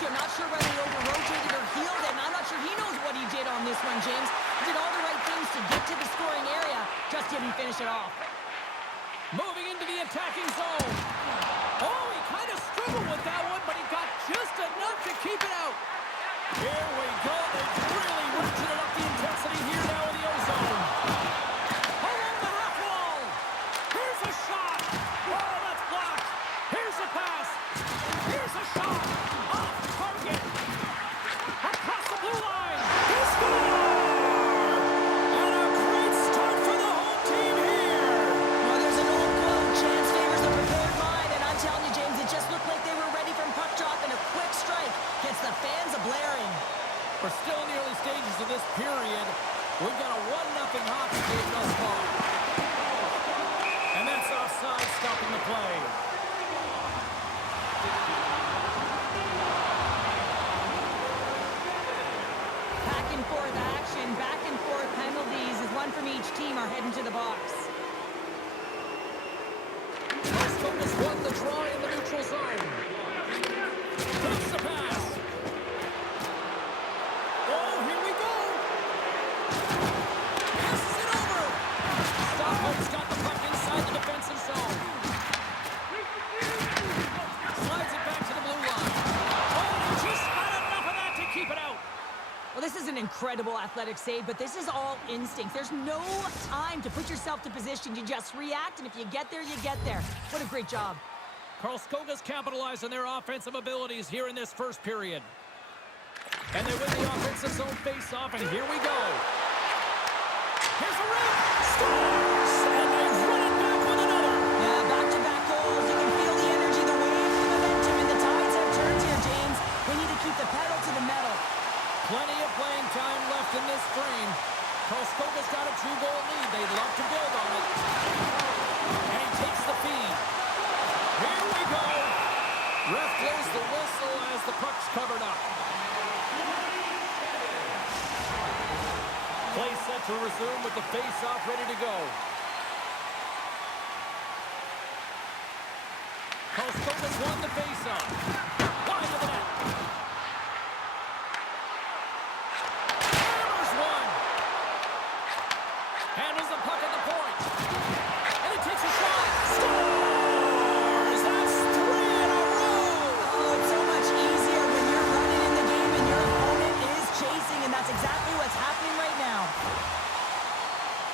you. I'm not sure whether he over-rotated or healed it, and I'm not sure he knows what he did on this one, James. He did all the right things to get to the scoring area, just didn't finish it off. Moving into the attacking zone. Oh, he kind of struggled with that one, but he got just enough to keep it out. Here we go. They've really ratcheted up the intensity here now in the O-zone. Along the half wall. Here's a shot. Oh, that's blocked. Here's a pass. Here's a shot. Off target. Across the blue line. He scores! And a great start for the home team here. Well, there's an old quote, chance favors the prepared mind, and I'm telling you, James, it just looked like they were ready from puck drop, and a quick strike gets the fans a-blaring. We're still in the early stages of this period. We've got a 1-0 hockey game thus far. And that's offside, stopping the play. Back and forth action, back and forth penalties as one from each team are heading to the box. Columbus won the draw in the neutral zone. Takes the pass. Oh, here we go. Passes it over. Stockholm's got the puck inside the defensive zone. Slides it back to the blue line. Oh, and he just got enough of that to keep it out. Well, this is an incredible athletic save, but this is all instinct. There's no time to put yourself to position. You just react, and if you get there, you get there. What a great job. Karlskoga's capitalized on their offensive abilities here in this first period. And they win the offensive zone face-off, and here we go. Here's a run. Scores! And they run it back with another. Yeah, back-to-back goals. You can feel the energy, the wave, the momentum, and the tides have turned here, James. We need to keep the pedal to the metal. Plenty of playing time left in this frame. Karlskoga's got a 2-goal lead. They'd love to build on it. And he takes the feed. Here we go. Ref blows the whistle as the puck's covered up. Play set to resume with the face-off ready to go. Karlskoga's won the face-off. Wide of the net. Hammers one. Handles the puck at the point. And he takes a shot. Scores! That's 3 in a row! Oh, it's so much easier when you're running in the game and your opponent is chasing, and that's exactly what's happening right now.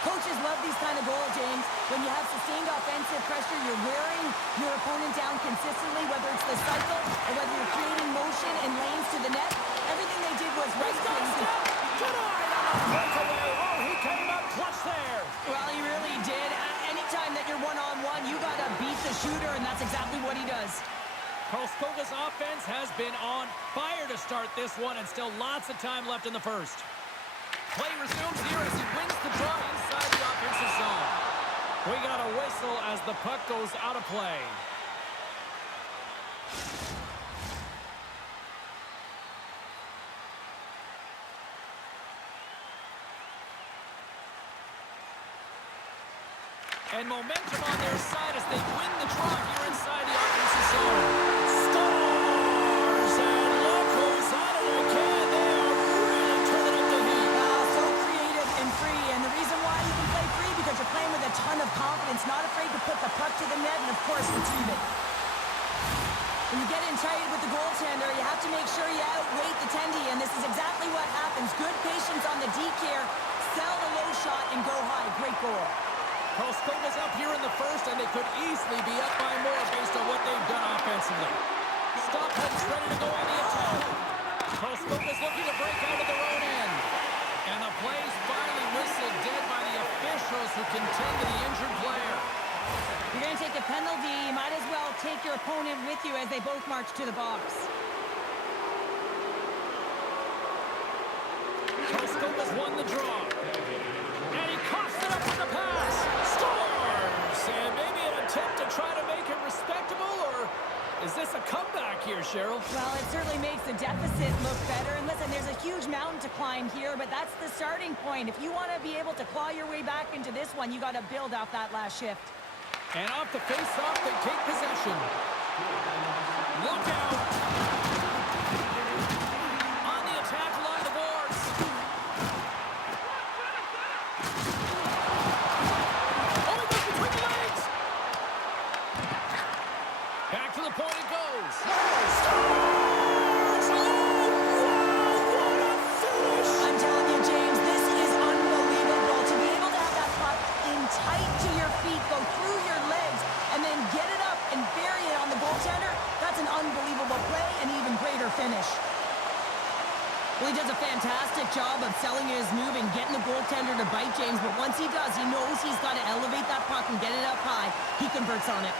Coaches love these kind of goals, James. When you have sustained offensive pressure, you're wearing your opponent down consistently, whether it's the cycle or whether you're creating motion and lanes to the net. Everything they did was right. He's got a step. Denied on a breakaway. Oh, he came up clutch there. Well, he really did. Anytime that you're one-on-one, you got to beat the shooter, and that's exactly what he does. Karlskoga's offense has been on fire to start this one, and still lots of time left in the first. Play resumes here as he wins the draw inside the offensive zone. We got a whistle as the puck goes out of play. And momentum on their side as they win the draw here inside the offensive zone. Scores! And look who's at it again. They are really turning up the heat. So creative and free, and the reason why you can play free because you're playing with a ton of confidence, not afraid to put the puck to the net and, of course, retrieve it. When you get in tight with the goaltender, you have to make sure you outweight the tendy, and this is exactly what happens. Good patience on the deke here. Sell the low shot and go high. Great goal. Karlskoga's up here in the first, and they could easily be up by more based on what they've done offensively. Stockholm's ready to go on the attack. Karlskoga's looking to break out of their own end. And the play's finally whistled dead by the officials who contend to the injured player. You're going to take a penalty. You might as well take your opponent with you as they both march to the box. Karlskoga's won the draw. And he coughs it up with the pass. Scores! And maybe an attempt to try to make it respectable, or is this a comeback here, Cheryl? Well, it certainly makes the deficit look better. And listen, there's a huge mountain to climb here, but that's the starting point. If you want to be able to claw your way back into this one, you got to build off that last shift. And off the face-off, they take possession. Look out! Well, he does a fantastic job of selling his move and getting the goaltender to bite, James. But once he does, he knows he's got to elevate that puck and get it up high. He converts on it.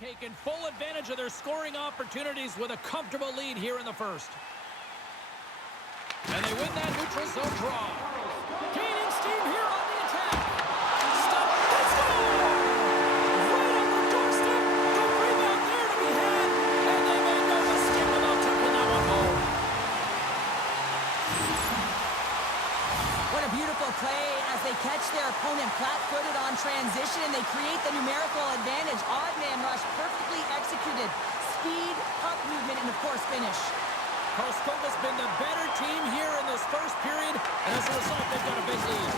Taking full advantage of their scoring opportunities with a comfortable lead here in the first. And they win that neutral zone draw. Gaining steam here on the attack. Stop. Let's go! Right on the doorstep. The rebound there to be had. And they made no mistake about taking that one home. What a beautiful play as they catch their opponent flat-footed on transition and they create the numerical advantage. Odd man rush, perfectly executed. Speed, puck movement, and of course finish. Karlskoga's been the better team here in this first period, and as a result, they've got a big lead.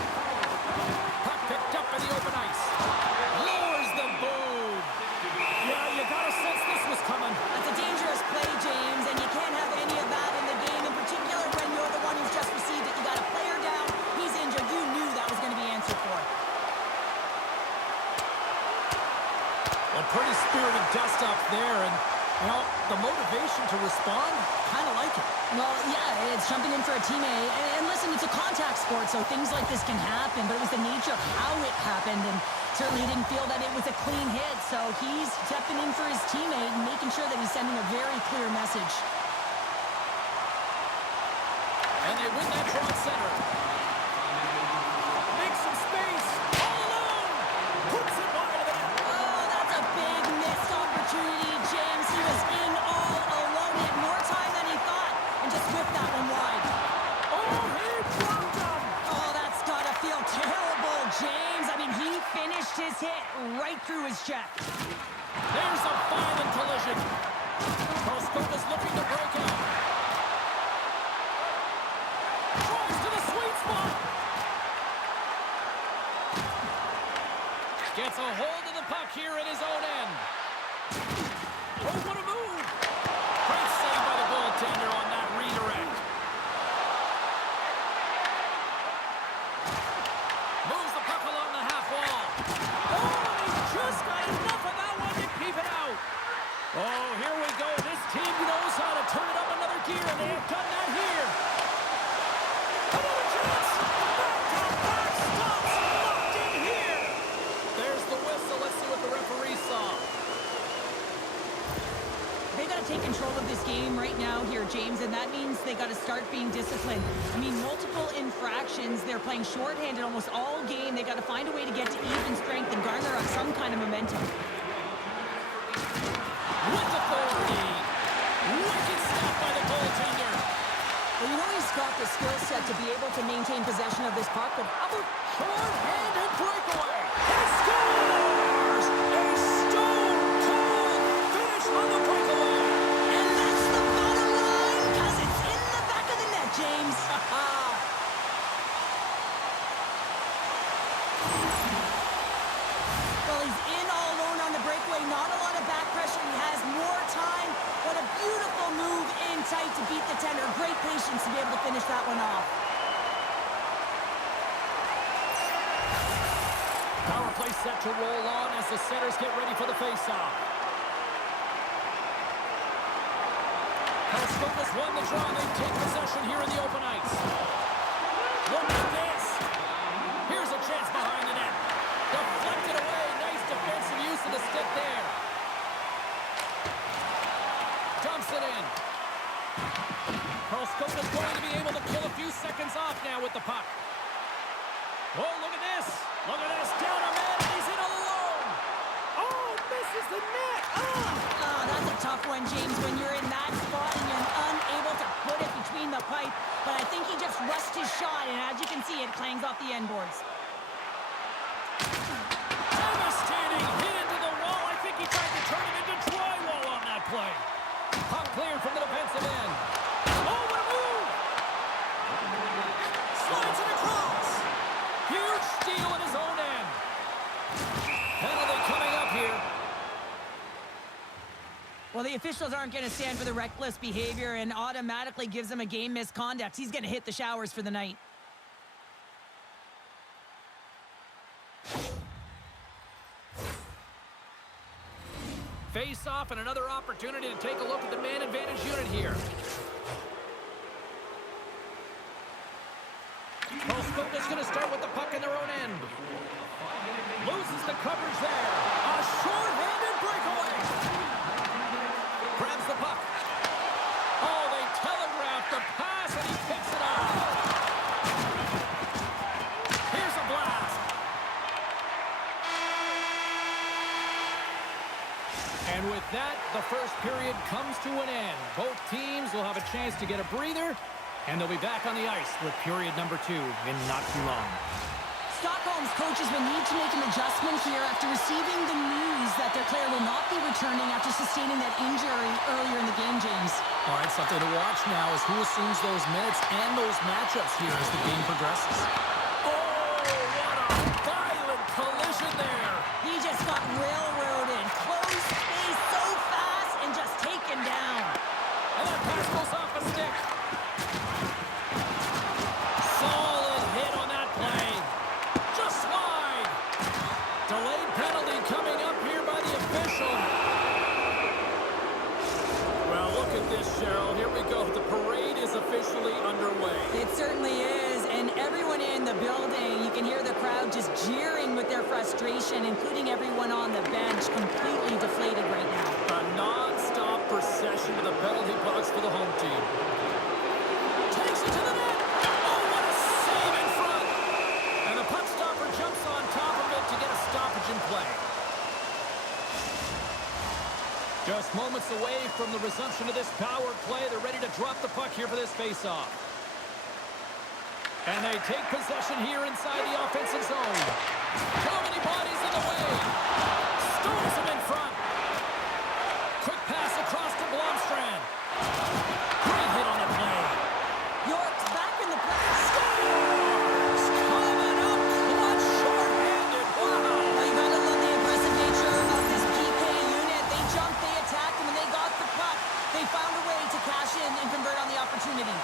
Puck picked up in the open ice. Lowers the boom. Yeah, you got to sense this was coming. That's a dangerous play, James, and you can't have any of that in the game, in particular when you're the one who's just received it. You got a player down, he's injured. You knew that was going to be answered for. A pretty spirited dust-up there, and, you know, the motivation to respond, kind of like it. Well, yeah, it's jumping in for a teammate. And listen, it's a contact sport, so things like this can happen, but it was the nature of how it happened, and certainly he didn't feel that it was a clean hit, so he's stepping in for his teammate and making sure that he's sending a very clear message. And they win that draw at center. Makes some space. All alone. Puts it wide of the net. Oh, that's a big missed opportunity, James. He was in all alone. He had more time than he thought and just whipped that one wide. Oh, he dropped him. Oh, that's got to feel terrible, James. I mean, he finished his hit right through his check. There's a violent collision. Karlskoga's looking to break out. Drives to the sweet spot. Gets a hold of the puck here at his own end. Oh, what a move. Great save by the goaltender on that redirect. Moves the puck along the half wall. Oh, he just got enough of that one to keep it out. Oh, here we go. This team knows how to turn it up another gear, and they have done that here. Another chance. Back-to-back stops. Locked in here. There's the whistle. Let's see what the referee saw. They got to take control of this game right now here, James, and that means they got to start being disciplined. I mean, multiple infractions. They're playing shorthanded almost all game. They got to find a way to get to even strength and garner up some kind of momentum. the skill set to be able to maintain possession of this puck, but how about Short-handed breakaway. He scores! A stone-cold finish on the breakaway. and that's the bottom line, because it's in the back of the net, James. Well, he's in all alone on the breakaway. Not a lot of back pressure. He has more time. What a beautiful move in tight to beat the tender. Great patience to be able to finish that one off. Power play set to roll on as the setters get ready for the faceoff. Karlskoga's won the draw. They take possession here in the open ice. Look at this. Here's a chance behind the net. Deflected away. Nice defensive use of the stick there. Dumps it in. Karlskoga's going to be able to kill a few seconds off now with the puck. Oh, look at this. Look at this. Down a man, and he's in all alone. Oh, misses the net. Oh, that's a tough one, James, when you're in that spot and you're unable to put it between the pipe. But I think he just rushed his shot, and as you can see, it clangs off the end boards. Devastating hit into the wall. I think he tried to turn it into drywall on that play. Puck cleared from the defensive end. Oh, what a move! Slides it across. Huge steal in his own end. Penalty coming up here. Well, the officials aren't going to stand for the reckless behavior and automatically gives him a game misconduct. He's going to hit the showers for the night. Face off and another opportunity to take a look at the man advantage unit here. Karlskoga's going to start with the puck in their own end. Loses the coverage there. A short-handed breakaway. Grabs the puck. Oh, they telegraphed the pass and he picks it up. Here's a blast. And with that, the first period comes to an end. Both teams will have a chance to get a breather, and they'll be back on the ice with period number 2 in not too long. Stockholm's coaches will need to make an adjustment here after receiving the news that their player will not be returning after sustaining that injury earlier in the game, James. All right, something to watch now is who assumes those minutes and those matchups here as the game progresses. Oh, what a violent collision there. He just got railroaded. Close space so fast and just taken down. And that pass goes off a stick. Solid hit on that play. Just wide. Delayed penalty coming up here by the official. Well, look at this, Cheryl. Here we go. The parade is officially underway. It certainly is, and everyone in the building, you can hear the crowd just jeering with their frustration, including everyone on the bench, completely deflated right now. A non-stop procession to the penalty box for the home team. Takes it to the net. Oh, what a save in front. And the puck stopper jumps on top of it to get a stoppage in play. Just moments away from the resumption of this power play. They're ready to drop the puck here for this face-off. And they take possession here inside the offensive zone. Too many bodies in the way. Stones him in front. Quick pass across to Blomstrand. Great hit on the play. York's back in the play. Scores! Coming up clutch, short-handed. Wow! Well, you gotta love the aggressive nature of this PK unit. They jumped, they attacked, and when they got the puck, they found a way to cash in and convert on the opportunity.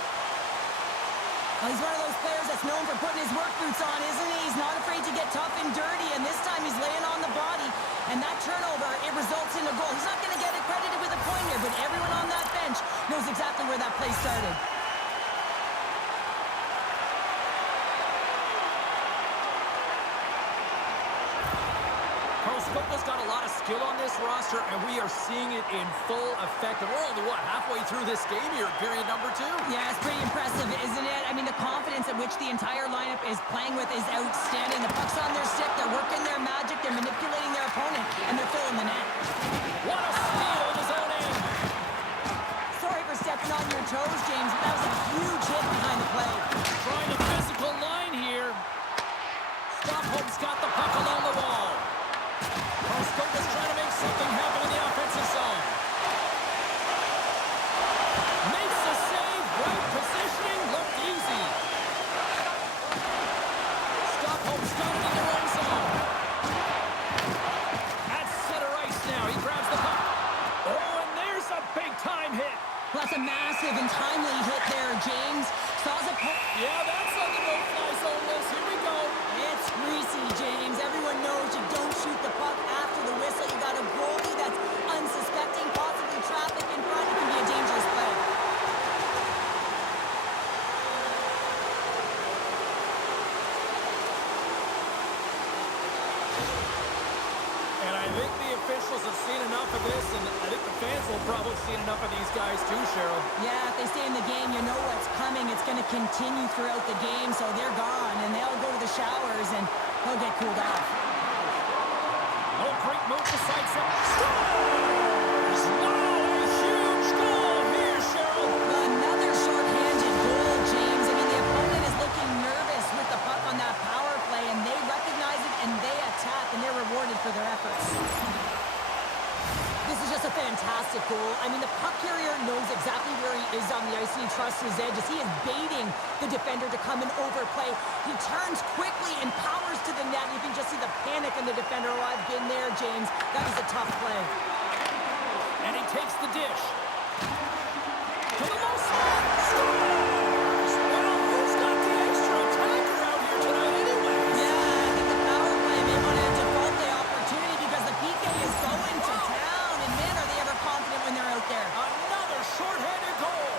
Well, he's one of those players that's known for putting his work boots on, isn't he? He's not afraid to get tough and dirty, and this time he's laying on the body. And that turnover, it results in a goal. He's not going to get it credited with a point here, but everyone on that bench knows exactly where that play started. Karlskoga's got a lot of skill on this roster, and we are seeing it in full effect. And we're only, what, halfway through this game here in period number 2? Yeah, it's pretty impressive, isn't it? I mean, the confidence at which the entire lineup is playing with is outstanding. The puck's on their stick, they're working their magic, they're manipulating their opponent, and they're filling the net. What a steal in his own end. Sorry for stepping on your toes, James, but that was a huge hit behind the play. was trying to make something happen in the offensive zone. Makes the save. Right positioning. Looked easy. Stockholm's got it in their own zone. At center ice now. He grabs the puck. Oh, and there's a big-time hit. Well, that's a massive and timely hit there, James. Saws a puck. Yeah, that's on the no-fly zone list. Here we go. It's greasy, James. Everyone knows you don't shoot the puck after the whistle. You got a goalie that's unsuspecting, possibly traffic in front. It can be a dangerous play. And I think the officials have seen enough of this, and I think the fans will probably see enough of these guys too, Cheryl. Yeah, if they stay in the game, you know what's coming. It's going to continue throughout the game, so they're gone, and they'll go to the showers, and they'll get cooled off. Oh, great move to side set. Scores! Wow, a huge goal here, Cheryl. Another short-handed goal, James. I mean, the opponent is looking nervous with the puck on that power play, and they recognize it, and they attack, and they're rewarded for their efforts. This is just a fantastic goal. I mean, the puck carrier knows exactly where he is on the ice, and he trusts his edges. He is baiting the defender to come and overplay. He turns quickly and powers to the net. You can just see the panic in the defender. Oh, I've been there, James. That is a tough play. And he takes the dish. To the low side. Scores! Well, who's got the extra attacker out here tonight anyways? Yeah, I think the power play may want to default the opportunity because the PK is going to town. And man, are they ever confident when they're out there. Another shorthanded goal.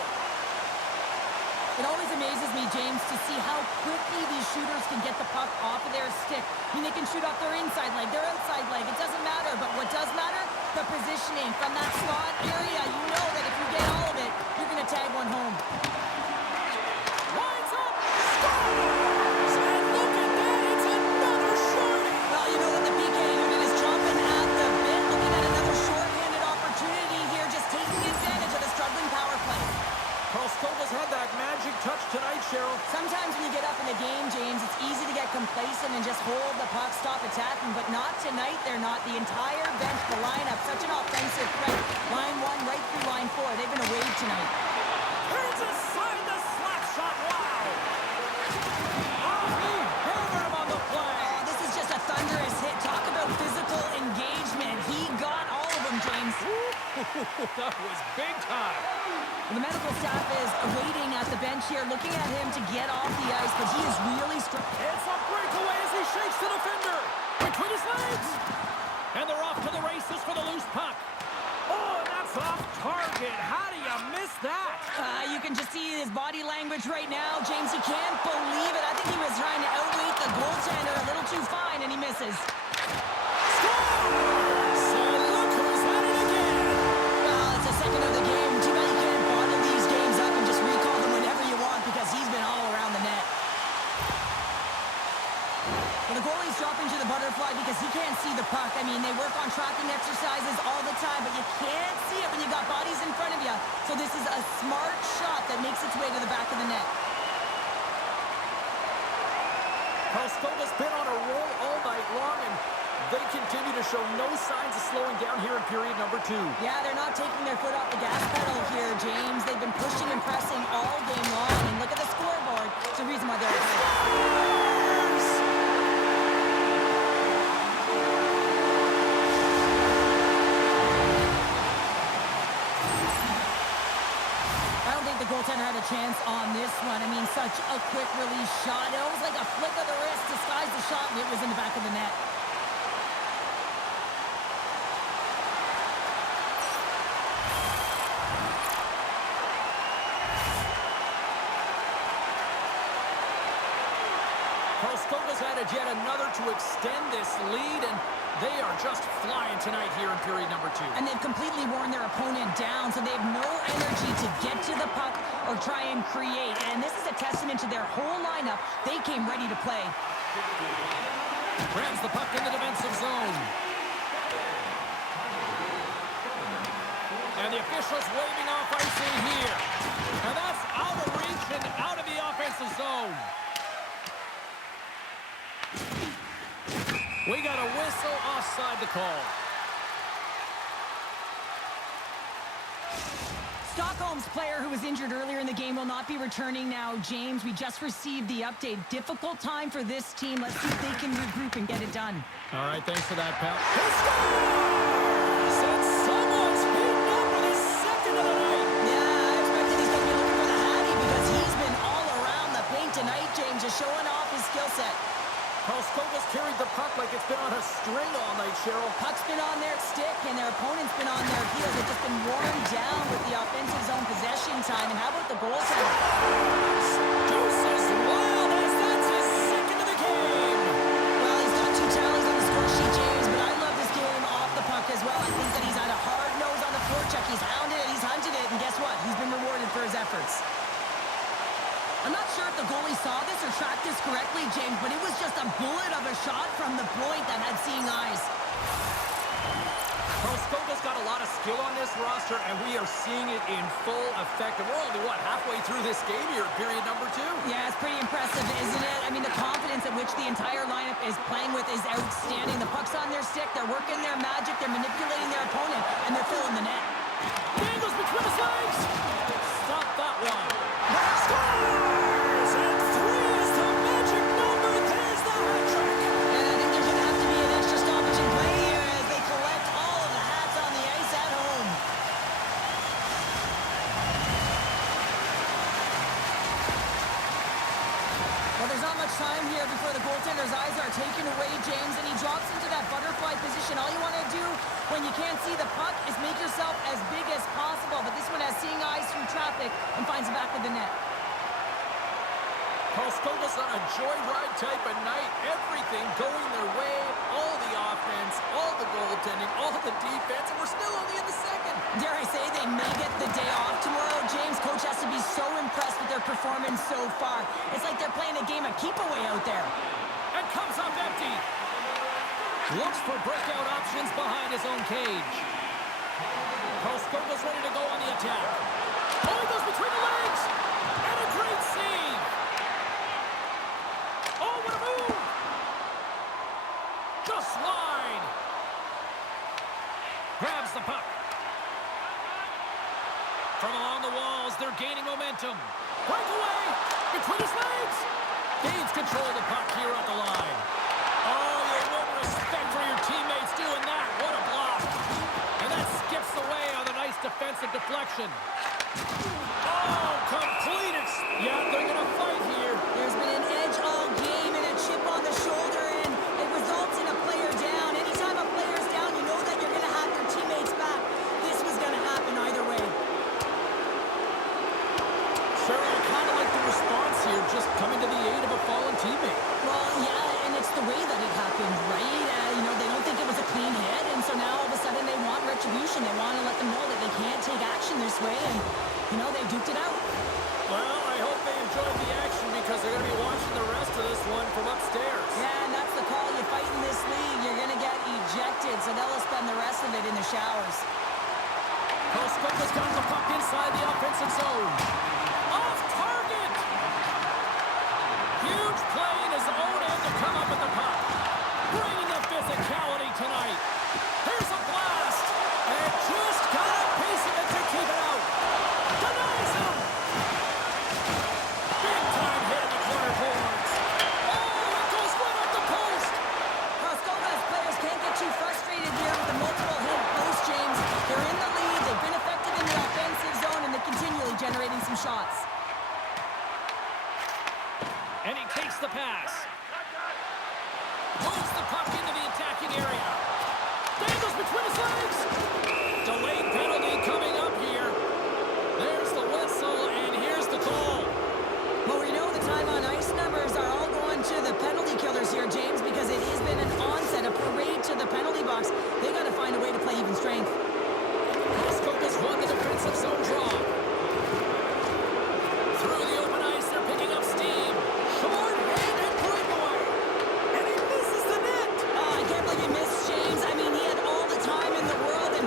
It always amazes me, James, to see how quickly these shooters can get the puck off of their stick. I mean, they can shoot off their inside leg, their outside leg. It doesn't matter. But what does matter? The positioning from that slot area. You know that if you get all of it, you're going to tag one home. Lines up. Scores! And look at that. It's another shorty. Well, you know what? The PK unit is chomping at the bit, looking at another shorthanded opportunity here, just taking advantage of the struggling power play. Karlskoga's had that magic touch tonight, Cheryl. Sometimes when you get up in the game, James, it's easy to get complacent and just hold the puck, stop attacking, but not tonight. They're not. The entire bench, the lineup, such an offensive threat. Line 1 right through line 4. They've been a wave tonight. Turns aside the slap shot. Wow. Oh, he hammered him on the play. Oh, this is just a thunderous hit. Talk about physical engagement. He got all of them, James. That was big time. The medical staff is waiting at the bench here, looking at him to get off the ice, but he is really strong. It's a breakaway as he shakes the defender between his legs. And they're off to the races for the loose puck. Oh, and that's off target. How do you miss that? You can just see his body language right now. James, he can't believe it. I think he was trying to outweight the goaltender a little too fine, and he misses. Scores! And look who's at it again. Well, it's a second of the game. Too bad you can't bottle these games up and just recall them whenever you want because he's been all around the net. Well, the goalie's dropping to the butterfly because he can't see the puck. I mean, they work on tracking exercises all the time, but you can't see it when you got bodies in front of you. So this is a smart shot that makes its way to the back of the net. Karlskoga's been on a roll all night long, and they continue to show no signs of slowing down here in period number 2. Yeah, they're not taking their foot off the gas pedal here, James. They've been pushing and pressing all game long, and look at the scoreboard. It's the reason why they're ahead. I don't think the goaltender had a chance on this one. I mean, such a quick release shot. It was like a flick of the wrist, disguised the shot, and it was in the back of the net. Karlskoga's added yet another to extend this lead, and they are just flying tonight here in period number 2. And they've completely worn their opponent down, so they have no energy to get to the puck or try and create. And this is a testament to their whole lineup. They came ready to play. Grabs the puck in the defensive zone. And the officials waving off icing here. And that's out of reach and out of the offensive zone. We got a whistle offside the call. Stockholm's player who was injured earlier in the game will not be returning now. James, we just received the update. Difficult time for this team. Let's see if they can regroup and get it done. All right, thanks for that, pal. He scores! And someone's beaten up with his second of the night. Yeah, I expected he's going to be looking for the Hattie because he's been all around the paint tonight, James, just showing off his skill set. Karlskoga's carried the puck like it's been on a string all night, Cheryl. Puck's been on their stick, and their opponent's been on their heels. They've just been worn down with the offensive zone possession time. And how about the goaltender? Deuces wild as that's his second of the game. Well, he's got 2 tallies on the score sheet, James, but I love this game off the puck as well. I think that he's had a hard nose on the forecheck. He's hounded it, he's hunted it, and guess what? He's been rewarded for his efforts. I'm not sure if the goalie saw this or tracked this correctly, James, but it was just a bullet of a shot from the point that had seeing eyes. Karlskoga's got a lot of skill on this roster, and we are seeing it in full effect. And we're only, halfway through this game here, period number 2. Yeah, it's pretty impressive, isn't it? I mean, the confidence at which the entire lineup is playing with is outstanding. The puck's on their stick, they're working their magic, they're manipulating their opponent, and they're filling the net. Dangles between his legs. Stop that one. Scores! And 3 is the magic number. There's the hat trick. And I think there's going to have to be an extra stoppage in play here as they collect all of the hats on the ice at home. Well, there's not much time here before the goaltender's eyes are taken away, James, and he drops into that butterfly position. All you want to do when you can't see the puck is make yourself as big as possible, but this one has seeing eyes through traffic and finds the back of the net. Karlskoga's on a joyride type of night. Everything going their way. All the offense, all the goaltending, all the defense, and we're still only in the second. Dare I say they may get the day off tomorrow, James. Coach has to be so impressed with their performance so far. It's like they're playing a game of keep-away out there. And comes up empty. Looks for breakout options behind his own cage. Karlskoga's ready to go on the attack. Oh, he goes between the legs. And a great save. Oh, what a move. Just wide. Grabs the puck. From along the walls, they're gaining momentum. Breakaway between his legs. Gains control of the puck here at the line. Oh, you wouldn't respect for your teammates doing that. What a block. And that skips away on a nice defensive deflection. Oh, complete it. Yeah, they're going to fight here. There's been an edge all game and a chip on the shoulder, and it results in a player down. Anytime a player's down, you know that you're going to have your teammates back. This was going to happen either way. Sure, I kind of like the response here, just coming to the aid of a fallen teammate. Well, yeah, and it's the way that it happened, right? They don't think it was a clean hit, and so now all of a sudden they want retribution. They want to let them know that they can't take action this way, and, they duked it out. Well, I hope they enjoyed the action because they're going to be watching the rest of this one from upstairs. Yeah, and that's the call. You fight in this league, you're going to get ejected, so they'll spend the rest of it in the showers. Karlskoga's got the puck inside the offensive zone. Off target! Huge play in his own end to come up with the puck. Bringing the physicality tonight. Here's a blast. And just got a piece of it to keep it out. Denies him. Big time hit in the corner boards. Oh, it goes right up the post. Karlskoga's players can't get too frustrated here with the multiple hit post, James. They're in the lead, they've been effective in the offensive zone, and they're continually generating some shots. And he takes the pass. Moves the puck into the attacking area. Dangles between his legs. Delayed penalty coming up here. There's the whistle, and here's the call. Well, we know the time on ice numbers are all going to the penalty killers here, James, because it has been an onset, a parade to the penalty box. They got to find a way to play even strength. Karlskoga's won the defensive zone draw. Through the open ice, they're picking up steam. Short hand and breakaway. And he misses the net. Oh, I can't believe he missed, James. I mean, he had all the time in the world, and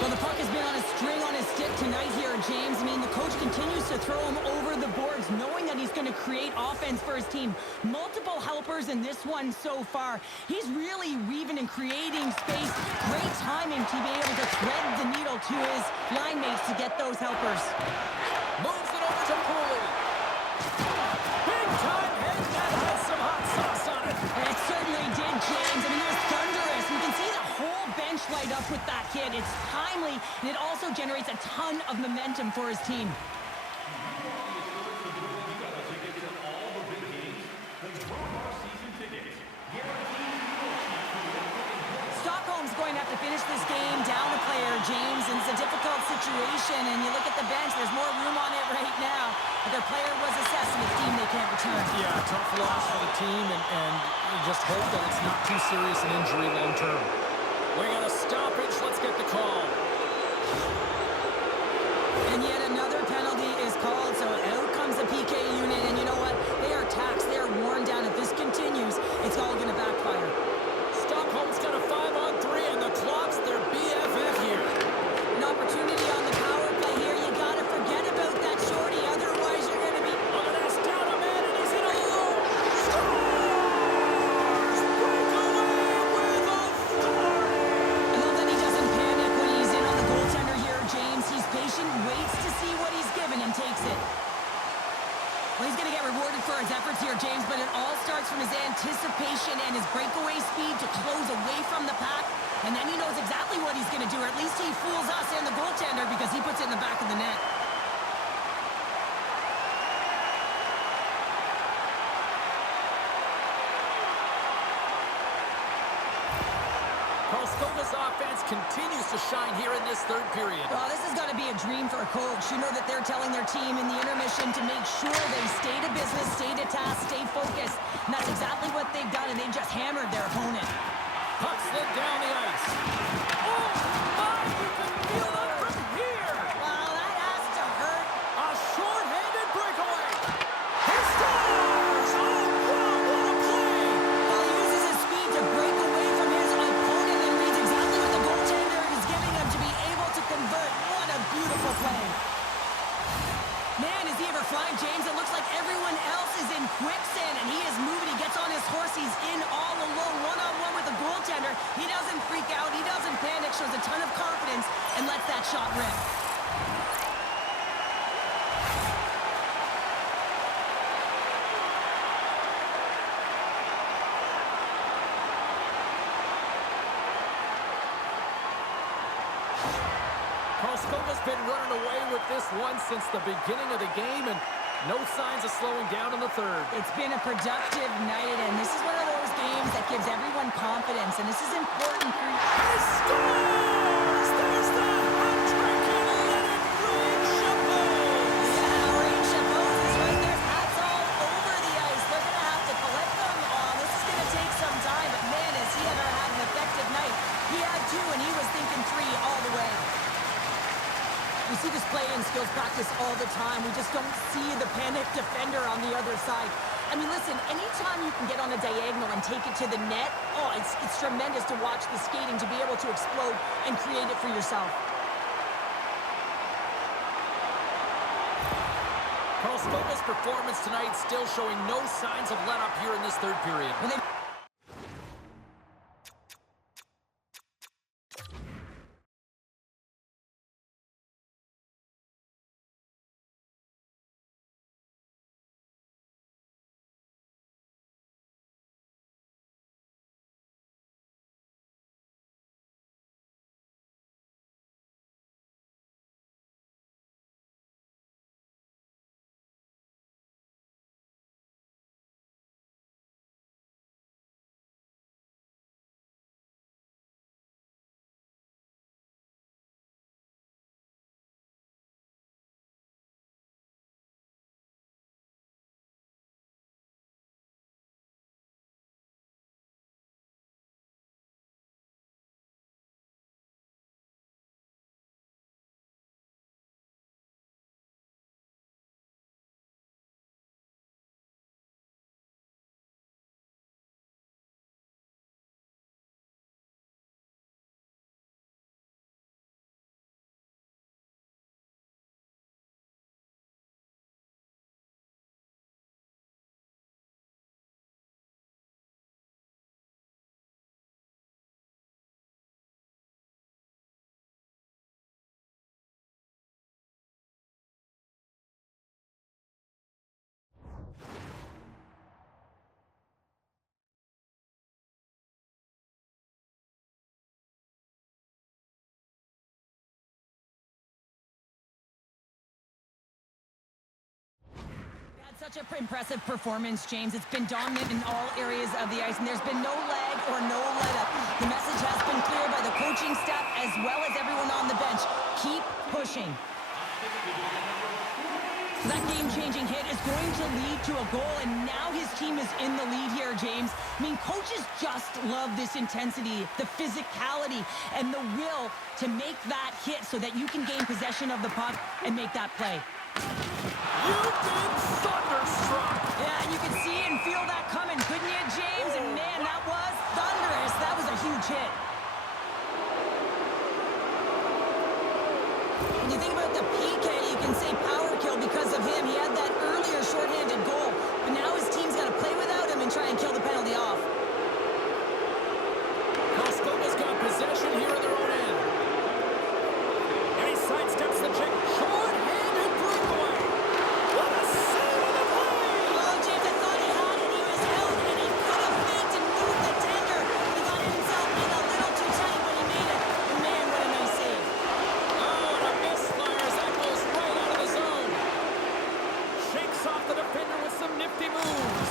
Well, the puck has been on a string on his stick tonight here, James. I mean, the coach continues to throw him over the boards, knowing that he's going to create offense for his team. Multiple helpers in this one so far. He's really weaving and creating space. Great timing to be able to thread the needle to his line mates to get those helpers. Moves it over to Pooley. Big time hit that had some hot sauce on it. It certainly did, James. I mean, it was thunderous. You can see the whole bench light up with that hit. It's timely, and it also generates a ton of momentum for his team. Stockholm's going to have to finish this game down a player, James, and it's a difficult situation. And you look at the bench, there's more room on it right now. But their player was assessed, and it's deemed they can't return. Yeah, tough loss for the team, and you just hope that it's not too serious an injury long term. We got a stoppage. Let's get the call. And yet another penalty is called, so out comes the PK unit. And you know what? They are taxed. They are worn down. If this continues, it's all going to backfire. Stockholm's got a 5-on-3, and the clock's their BFF here. An opportunity on the power play here. You got to forget about that shorty. Otherwise, you're going to be... Look at this, down a man, and he's in alone. Scores! Breakaway with authority! I love that he doesn't panic when he's in on the goaltender here, James. He's patient, waits to see what he's given, and takes it. Well, he's going to get rewarded for his efforts here, James, but it all starts from his anticipation and his breakaway speed to close away from the pack. And then he knows exactly what he's going to do, or at least he fools us and the goaltender because he puts it in the back of the net. Karlskoga's offense continues to shine here in this third period. Well, this has got to be a dream for a coach. You know that they're telling their team in the intermission to make sure they stay to business, stay to task, stay focused. And that's exactly what they've done, and they've just hammered their opponent. Puck slid down the ice. Oh, my! You can feel it from here. Wow, that has to hurt. A short-handed breakaway. He scores! Oh, wow, what a play! Well, he uses his speed to break away from his opponent and reads exactly what the goaltender is giving him to be able to convert. What a beautiful play. Man, is he ever flying, James? It looks like everyone else is in quicksand, and he is moving. He gets on his horse. He's in all alone, one-on-one with the goaltender. He doesn't freak out. He doesn't panic. Shows a ton of confidence and lets that shot rip. Karlskoga's been running away with this one since the beginning of the game, and no signs of slowing down in the third. It's been a productive night, and this is one of those games that gives everyone confidence, and this is important for you. He scores! There's the hat trick, and let it rain, Chapeau! Yeah, Rain Chapeau is right there. Hats all over the ice. They're going to have to collect them all. This is going to take some time, but man, has he ever had an effective night. He had two, and he was thinking three all the way. We see this play in skills practice all the time. We just don't see the panic defender on the other side. I mean, listen, anytime you can get on a diagonal and take it to the net, oh, it's tremendous to watch the skating, to be able to explode and create it for yourself. Karlskoga's performance tonight still showing no signs of let-up here in this third period. When they Such an impressive performance, James. It's been dominant in all areas of the ice, and there's been no lag or no let-up. The message has been clear by the coaching staff as well as everyone on the bench. Keep pushing. That game-changing hit is going to lead to a goal, and now his team is in the lead here, James. I mean, coaches just love this intensity, the physicality, and the will to make that hit so that you can gain possession of the puck and make that play. You've been thunderstruck. Yeah, you can see and feel that coming, couldn't you, James? And man, that was thunderous. That was a huge hit. When you think about the PK, you can say power kill because of him. He had that earlier shorthanded goal, but now his team's got to play without him and try and kill the penalty off. Karlskoga's got possession here in their own end. And he sidesteps the check. Short-handed breakaway. What a save on the play! Oh, James, I thought he had it. He was out, and he could have faked and moved the tender. He got himself in a little too tight, but he made it. And man, what a nice save. Oh, and a misfire as that goes right out of the zone. Shakes off the defender with some nifty moves.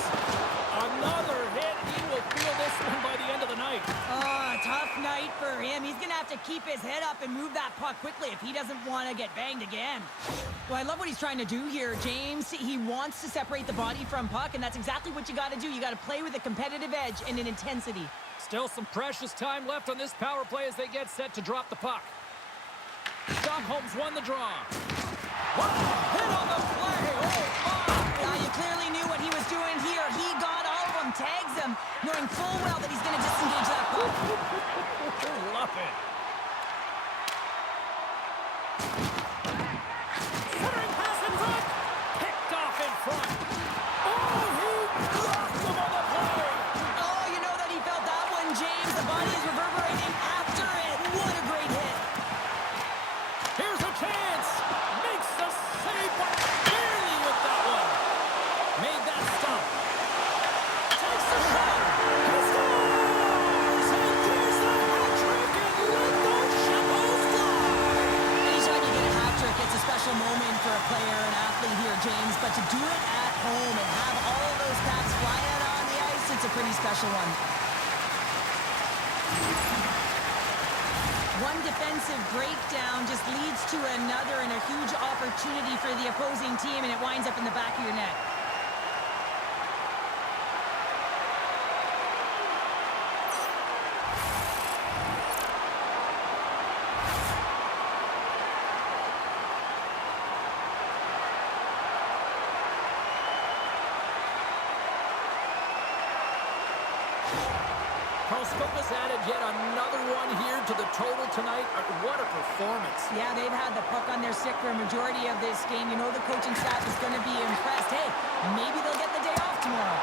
Another hit. He will feel this one by the end of the night. Oh, tough night for him. He's going to have to keep his head up and move that puck quickly if he doesn't want to get banged again. Well, I love what he's trying to do here, James. He wants to separate the body from puck, and that's exactly what you got to do. You got to play with a competitive edge and an intensity. Still some precious time left on this power play as they get set to drop the puck. Stockholm's won the draw. What a hit on the play! Oh, my! Yeah, you clearly knew what he was doing here. He got all of them, tags them, knowing full well that he's going to disengage that puck. Love it. Centering pass in front. Picked off in front. Oh, he dropped him on the play. Oh, you know that he felt that one, James. The body is reverberating after it. What a great hit. Here's a chance. Makes the save, but barely with that one. Made that stop. Takes the shot. He scores! And there's the hat trick, and let those shackles fly. Anytime you get a hat trick, it's a special moment for a player, an athlete here, James. But to do it at home and have all of those caps fly out on the ice, it's a pretty special one. One defensive breakdown just leads to another and a huge opportunity for the opposing team, and it winds up in the back of your net. Karlskoga's added yet another one here to the total tonight. What a performance. Yeah, they've had the puck on their stick for a majority of this game. You know the coaching staff is going to be impressed. Hey, maybe they'll get the day off tomorrow.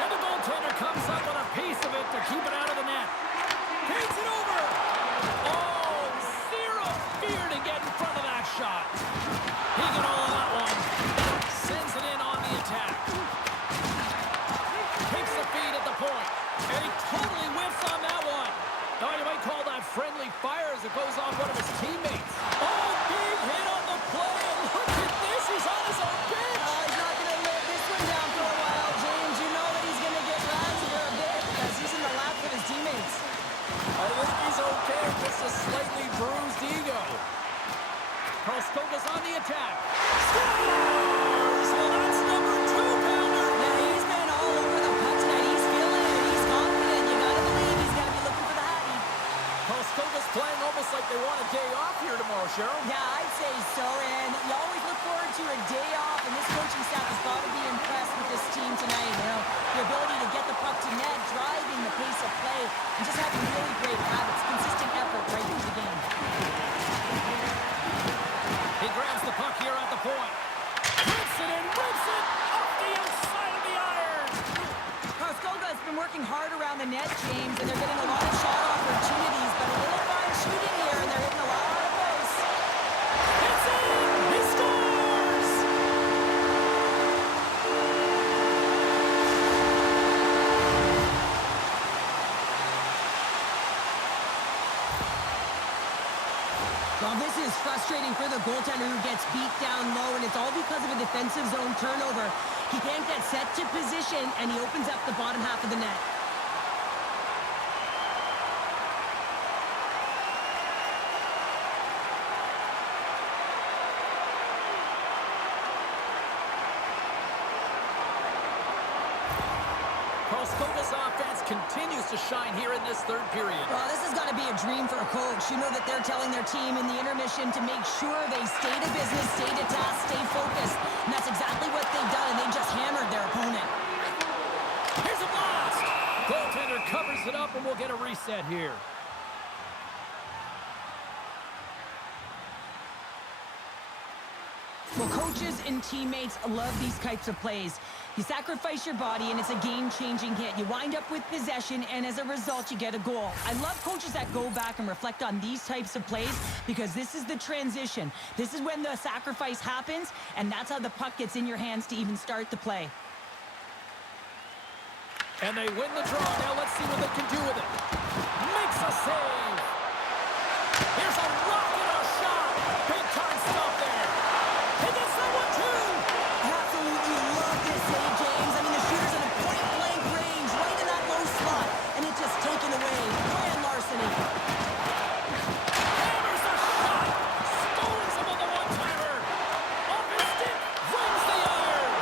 And the goaltender comes up with a piece of it to keep it out of the net. Takes it over. Oh, zero fear to get in front of that shot. He got all of that one. Sends it in on the attack. Takes the feed at the point. And he totally whiffs on that one. Oh, you might call that friendly fire as it goes off one of his teammates. Oh, big hit on the play. And look at this. He's on his own bench. He's not going to live this one down for a while, James. You know that he's going to get razzed here a bit because he's in the lap with his teammates. I think he's okay. Just a slightly bruised ego. Karlskoga's on the attack. Scores! Well, that's number 2-pounder. Yeah, he's been all over the puck tonight. He's feeling it. He's confident. You got to believe he's got to be looking for the hattie. Karlskoga's playing almost like they want a day off here tomorrow, Cheryl. Yeah, I'd say so. And you always look forward to a day off, and this coaching staff has got to be impressed with this team tonight. You know, the ability to get the puck to net, driving the pace of play, and just having really great habits, consistent effort right through the game. He grabs the puck here at the point. Rips it and rips it off the outside of the iron. Karlskoga's been working hard around the net, James, and they're getting a lot of shot opportunities, but a little fine shooting here, and they're hitting a lot of posts. It's in! He scores! Well, this is frustrating for the goaltender who gets beat down low, and it's all because of a defensive zone turnover. He can't get set to position, and he opens up the bottom half of the net. Karlskoga's offense continues to shine here in this third period. Well, this has got to be a dream for a coach. You know that they're telling their team in the intermission to make sure they stay to business, stay to task, stay focused. And that's exactly what they've done, and they just hammered their opponent. Here's a blast! Goaltender covers it up, and we'll get a reset here. Well, coaches and teammates love these types of plays. You sacrifice your body, and it's a game-changing hit. You wind up with possession, and as a result, you get a goal. I love coaches that go back and reflect on these types of plays because this is the transition. This is when the sacrifice happens, and that's how the puck gets in your hands to even start the play. And they win the draw. Now let's see what they can do with it. Makes a save. Here's a rocket of a shot. Big time stop there. He gets that one too. Absolutely love this save, James. I mean, the shooter's in a point-blank range, right in that low slot, and it's just taken away. Grand larceny. Hammers a shot. Scores him on the one-timer. Off his stick. Wins the iron.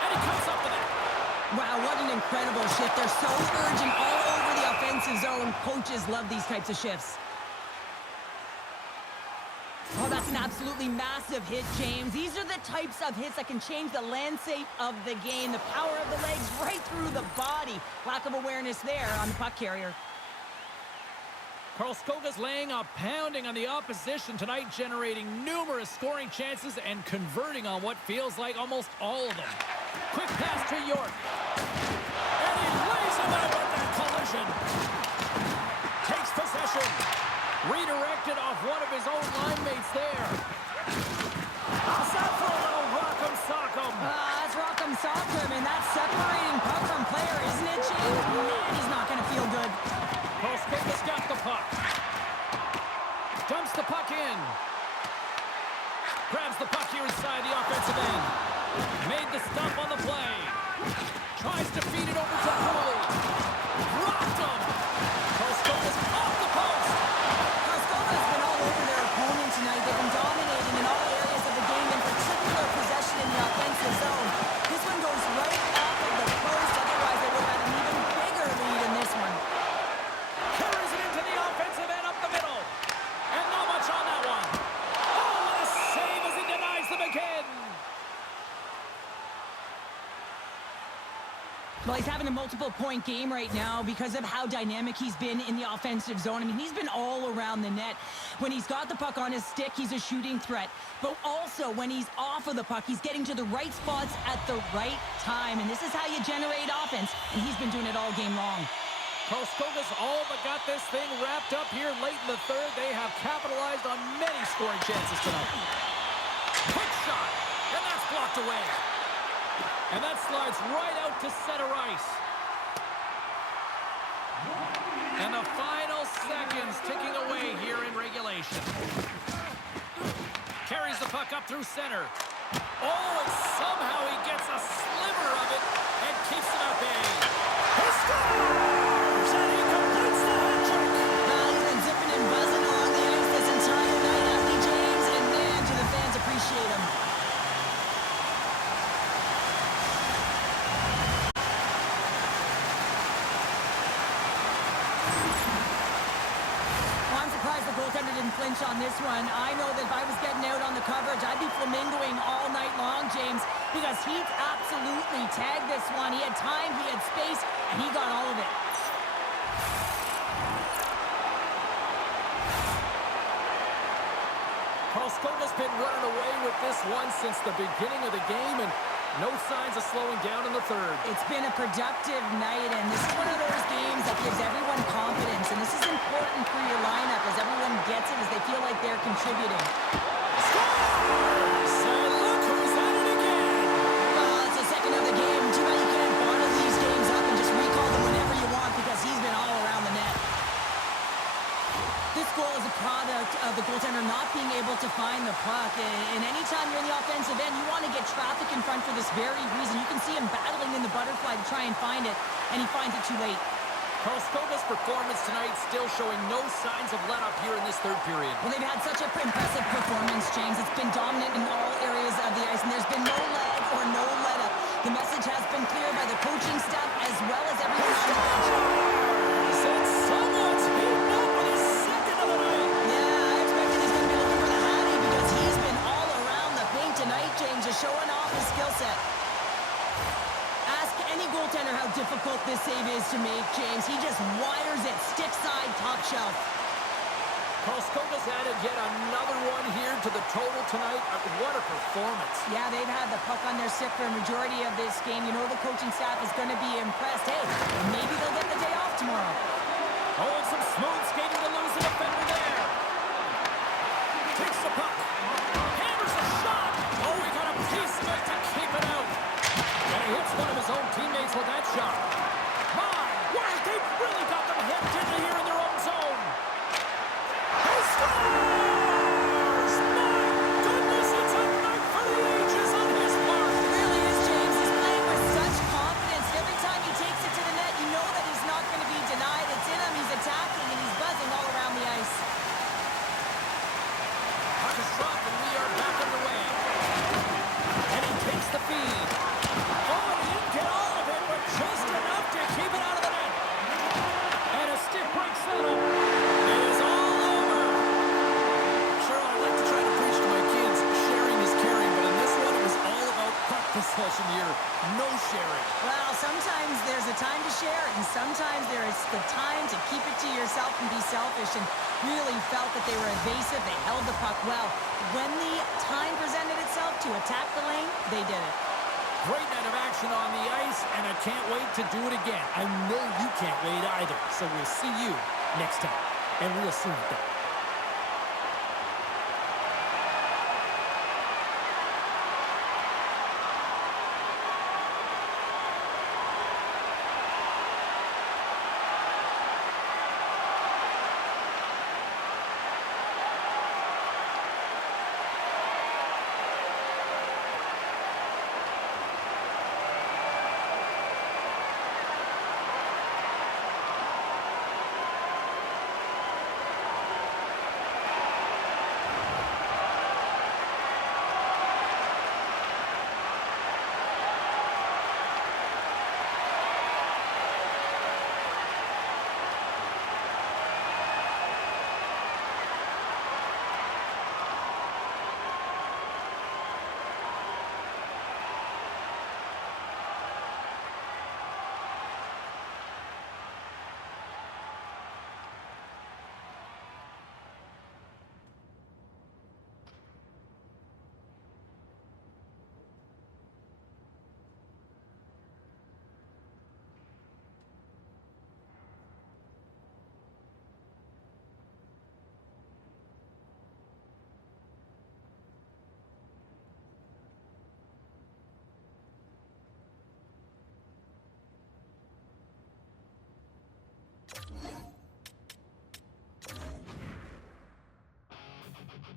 And he comes up with it. Wow, what an incredible shift. They're so urgent all over the offensive zone. Coaches love these types of shifts. Oh, that's an absolutely massive hit, James. These are the types of hits that can change the landscape of the game. The power of the legs right through the body. Lack of awareness there on the puck carrier. Karlskoga's laying a pounding on the opposition tonight, generating numerous scoring chances and converting on what feels like almost all of them. Quick pass to York. And he lays him out with that collision. Takes possession. Redirected off one of his own line mates there. How's that for a little rock'em sock'em? That's rock'em sock'em, and that's separating puck from player, isn't it, James? Man, he's not going to feel good. Karlskoga's got the puck. Dumps the puck in. Grabs the puck here inside the offensive end. Made the stop on the play. Tries to feed it over to Pooley. Rocked him. Karlskoga's off the post. Karlskoga's been all over their opponent tonight. They've been dominating in all areas of the game, in particular possession in the offensive zone. This one goes right off of the post. Otherwise, they would have had an even bigger lead in this one. Carries it into the offensive end up the middle. And not much on that one. Oh, what a save as he denies them again. Well, he's having a multiple-point game right now because of how dynamic he's been in the offensive zone. I mean, he's been all around the net. When he's got the puck on his stick, he's a shooting threat. But also, when he's off of the puck, he's getting to the right spots at the right time. And this is how you generate offense, and he's been doing it all game long. Karlskoga's all but got this thing wrapped up here late in the third. They have capitalized on many scoring chances tonight. Quick shot, and that's blocked away. And that slides right out to center ice. And the final seconds ticking away here in regulation. Carries the puck up through center. Oh, and somehow he gets a sliver of it and keeps it at bay. He scores! And he completes the hat trick. Well, he's been zipping and buzzing along the ice this entire night, hasn't he, James? And man, do the fans appreciate him. Goaltender didn't flinch on this one. I know that if I was getting out on the coverage, I'd be flamingoing all night long, James, because he absolutely tagged this one. He had time, he had space, and he got all of it. Karlskoga's been running away with this one since the beginning of the game, and no signs of slowing down in the third. It's been a productive night, and this is one of those games that gives everyone confidence, and this is important for your lineup as everyone gets it, as they feel like they're contributing. Scores! And look who's at it again! Well, it's the second of the game. Too bad you can't bottle these games up and just recall them whenever you want because he's been all around the net. This goal is a product of the goaltender goaltender not being able to find the puck. And anytime you're in the offensive end, you want to get traffic in front for this very reason. You can see him battling in the butterfly to try and find it, and he finds it too late. Karlskoga's performance tonight still showing no signs of let-up here in this third period. Well, they've had such an impressive performance, James. It's been dominant in all areas of the ice, and there's been no leg or no let-up. The message has been clear by the coaching staff as well as everyone on the bench. Said someone's heating up with his second of the night. Yeah, I expected he's going to be looking for the Hattie because he's been all around the paint tonight, James, just showing off his skill set. Ask any goaltender how difficult this save is to make, James. He just wires it stick side, top shelf. Karlskoga's added yet another one here to the total tonight. What a performance. Yeah, they've had the puck on their stick for a majority of this game. You know the coaching staff is going to be impressed. Hey, maybe they'll get the day off tomorrow. Oh, and some smooth skating to lose the defender there. Takes the puck. Hammers a shot. Oh, he got a piece of it to keep it out. And he hits one of his own teammates with that shot. My word, they've really got them hemmed into here in their own zone. He scores! My goodness, it's a night for the ages on his part. It really is, James. He's playing with such confidence. Every time he takes it to the net, you know that he's not going to be denied. It's in him. He's attacking, and he's buzzing all around the ice. Puck is dropped, and we are back underway. And he takes the feed. Oh, and he didn't get all of it, but just enough to keep it out of the net. And a stick breaks that up. It is all over. Sure, I like to try to preach to my kids, sharing is caring, but in this one, it was all about puck possession here. No sharing. Well, sometimes there's a time to share, and sometimes there is the time to keep it to yourself and be selfish, and really felt that they were evasive. They held the puck well. When the time presented itself to attack the lane, they did it. Great night of action on the ice, and I can't wait to do it again. I know you can't wait either, so we'll see you next time. And real soon, though.